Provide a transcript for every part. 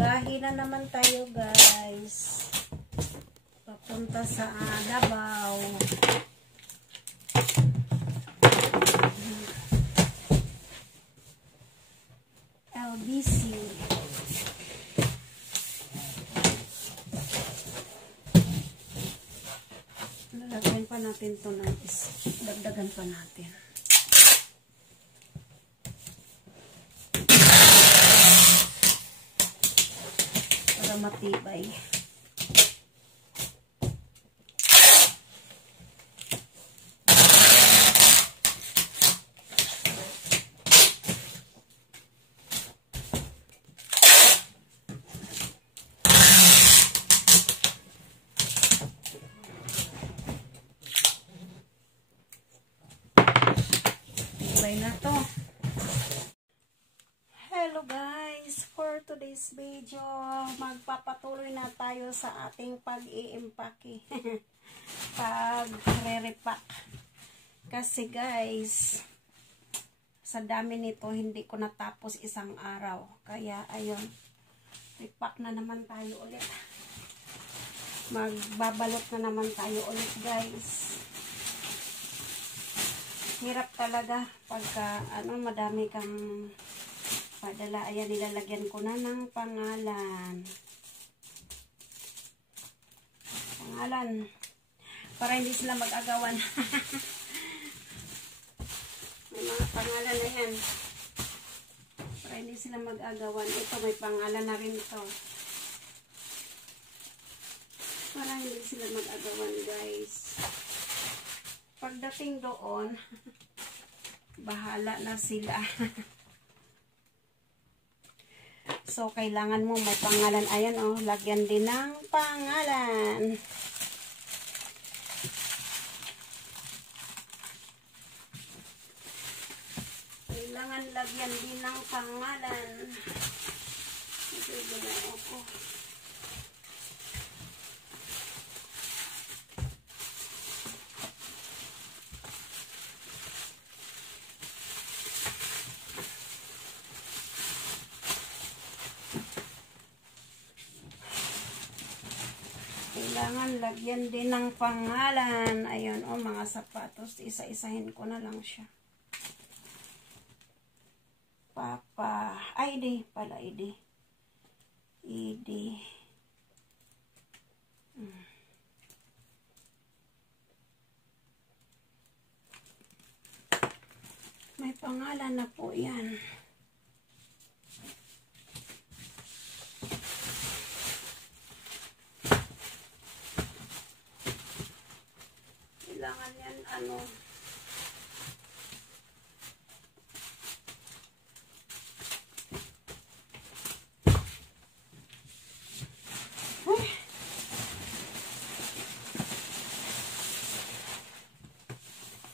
Biyahe na naman tayo guys. Papunta sa Davao. LBC. Lalagyan pa natin ito ng dagdagan pa natin. Para matibay. Na to. Hello guys, for today's video magpapatuloy na tayo sa ating pag-i-impake pag-re-repack kasi guys sa dami nito hindi ko natapos isang araw, kaya ayun, repack na naman tayo ulit, magbabalot na naman tayo ulit guys. Hirap talaga pagka madami kang padala. Ayan, nilalagyan ko na ng pangalan. Pangalan. Para hindi sila mag-agawan. May mga pangalan na yan. Para hindi sila mag-agawan. Ito, may pangalan na rin ito. Para hindi sila mag-agawan guys. Pagdating doon, bahala na sila. So, kailangan mo may pangalan. Ayan, oh, lagyan din ng pangalan. Kailangan lagyan din ng pangalan. Ito, ganaw ko. Kailangan lagyan din ng pangalan. Ayun, oh, mga sapatos. Isa-isahin ko na lang siya. Papa. Ay, ID pala, ID. ID. May pangalan na po yan. Kailangan yan,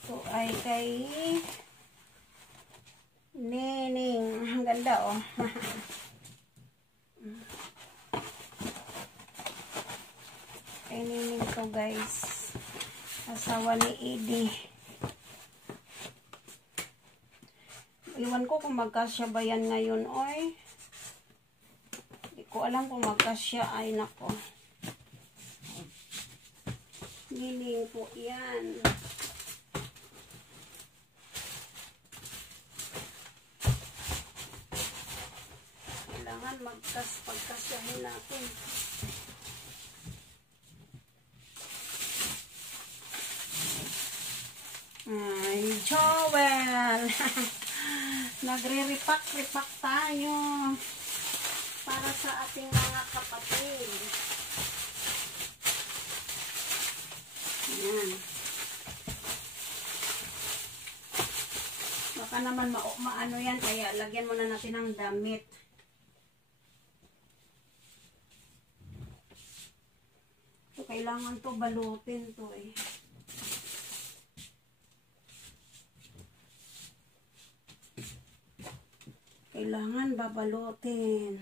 ito ay kay Nening. Ang ganda, oh. Kay Nening to guys. Asawa ni Edie. Iwan ko kung magkasya ba yan ngayon, oy. Hindi ko alam kung magkasya. Ay, nako. Nining po yan. Kailangan pagkasyahin natin. Ay, Joel. Nagre-repack tayo para sa ating mga kapatid. Ayan. Baka naman maano yan, kaya lagyan muna natin ng damit. So, kailangan to balutin to eh. Kailangan babalutin.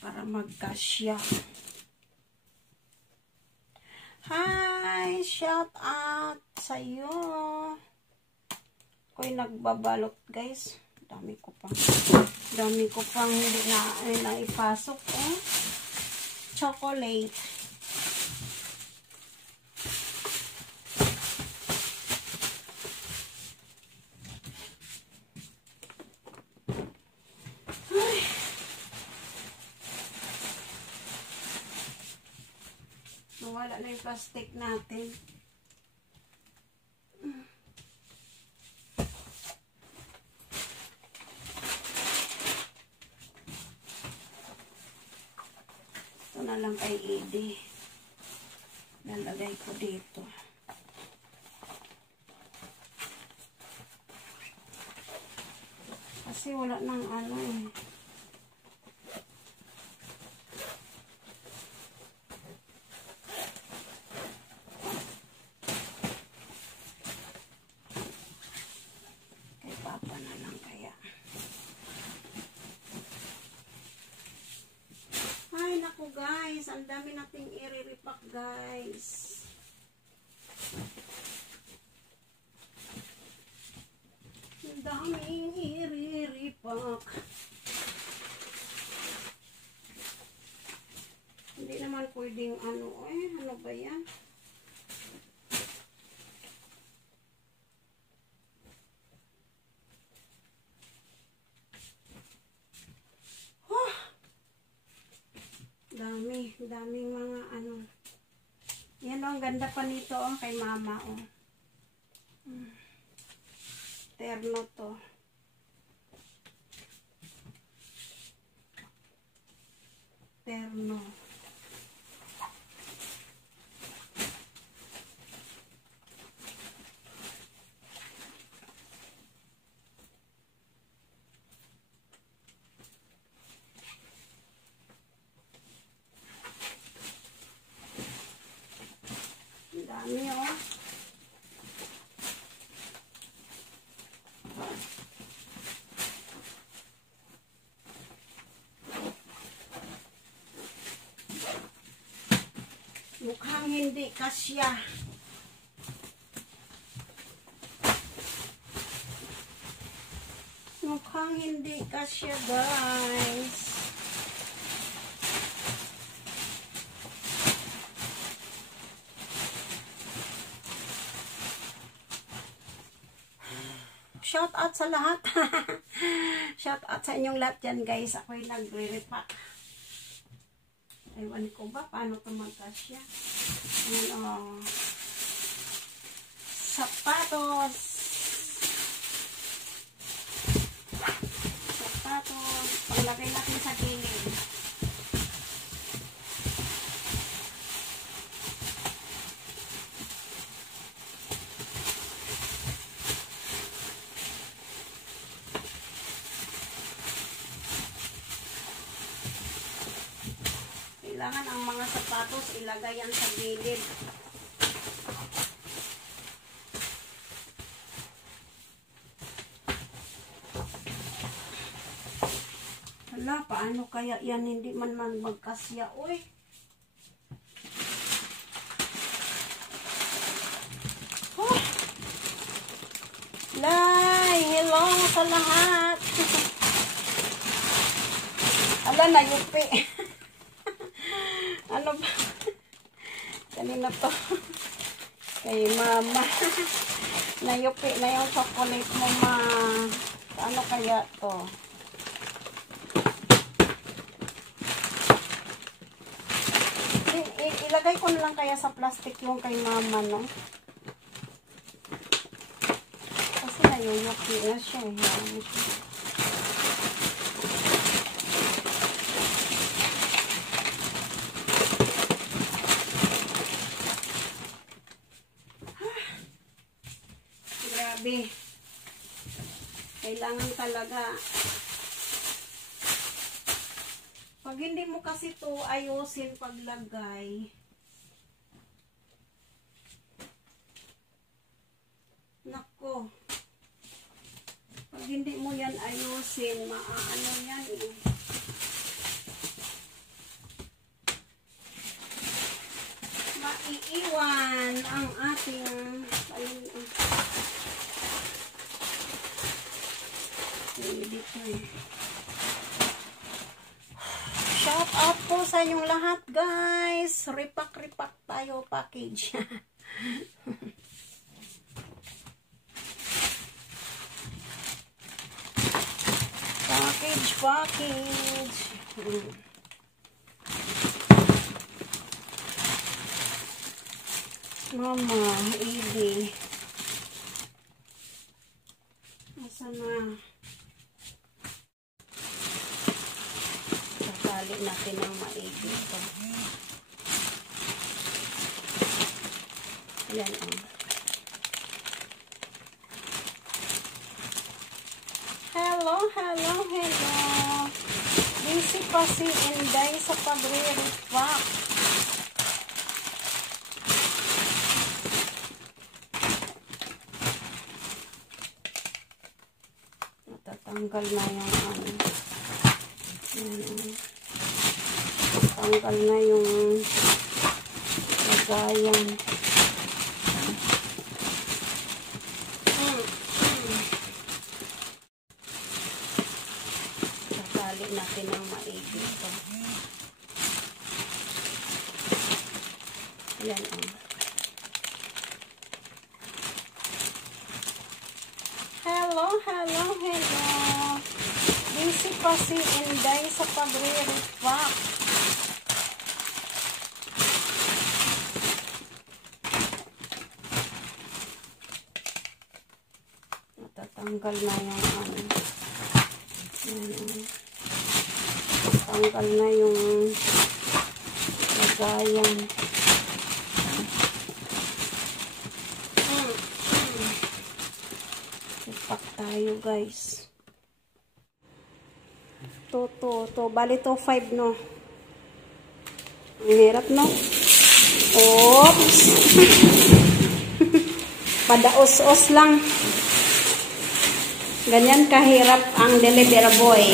Para para magkasya. Hi! Shout out sa'yo. Ako'y nagbabalot, guys. Dami ko pang hindi na ipasok. Oh. Chocolate. Nawala na yung plastic natin. Ito na lang kay Edie. Nalagay ko dito. Kasi wala nang ano eh. Guys, ang dami nating i-repack, guys. Ang daming i-repack. Hindi naman pwedeng ano ba yan? Daming mga ano. Yan o, ang ganda pa nito kay mama terno to. Terno. Dami mukhang hindi kasya. Mukhang hindi kasya, guys. Shout out sa lahat. Shout out sa inyong lahat dyan, guys. Ako'y nagre-repack. Ewan ko ba paano ito magkasya. Ayan, sapatos. Sapatos. Paglagay natin sa gilid. Kailangan ang mga sapatos ilagay yan sa gilid. Hala, paano kaya yan hindi man magkasya, uy? Oh. Lai, hello sa lahat. Ala, nayupi. Ano ba? Kanina to. Kay mama. Nayupi na yung chocolate mo, ma. Ano kaya to? Ilagay ko na lang kaya sa plastic yung kay mama, no? Kasi nayuyupi na siya. Yan siya. Kailangan talaga pag hindi mo kasi to ayusin paglagay, nako, pag hindi mo yan ayusin, maaano yan eh. kasing dito eh. Shout out po sa inyong lahat, guys. Repack tayo package. package. Mama, Edi. Nasaan na? Sasali natin ang maigi ito. Ayan o. Hello. Busy pa si Inday sa pagre-repack. Natatanggal na yung tanggal na yung lagayan. Sasali natin ang maigi ito. Ayan o. Hello. Busy pa si Inday sa pagre-repack. Natatanggal na yung tanggal na yung lagayan. Repack tayo, guys. To bali to 5 no. Ang hirap no. Oops. Padaos-os lang. Ganyan kahirap ang delivery boy.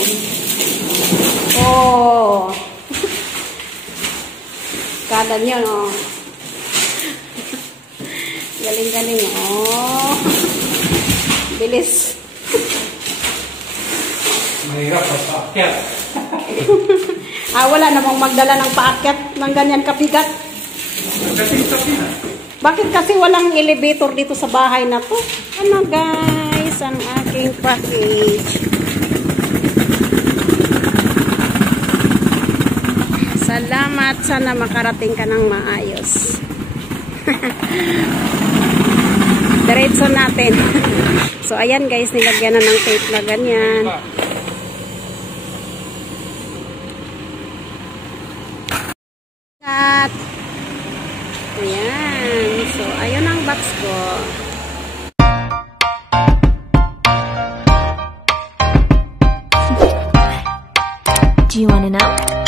Oh. Kala nyo no. Galing. Oh. Bilis. Mahirap ang paakyat. Wala namang magdala ng paakyat ng ganyan kabigat. Bakit kasi walang elevator dito sa bahay na to? Ano guys, ang aking package. Salamat, sana makarating ka ng maayos. Diretso natin. So ayan guys, nilagyan na ng tape na ganyan. At ayan. So ayun ang box ko. Do you want to know?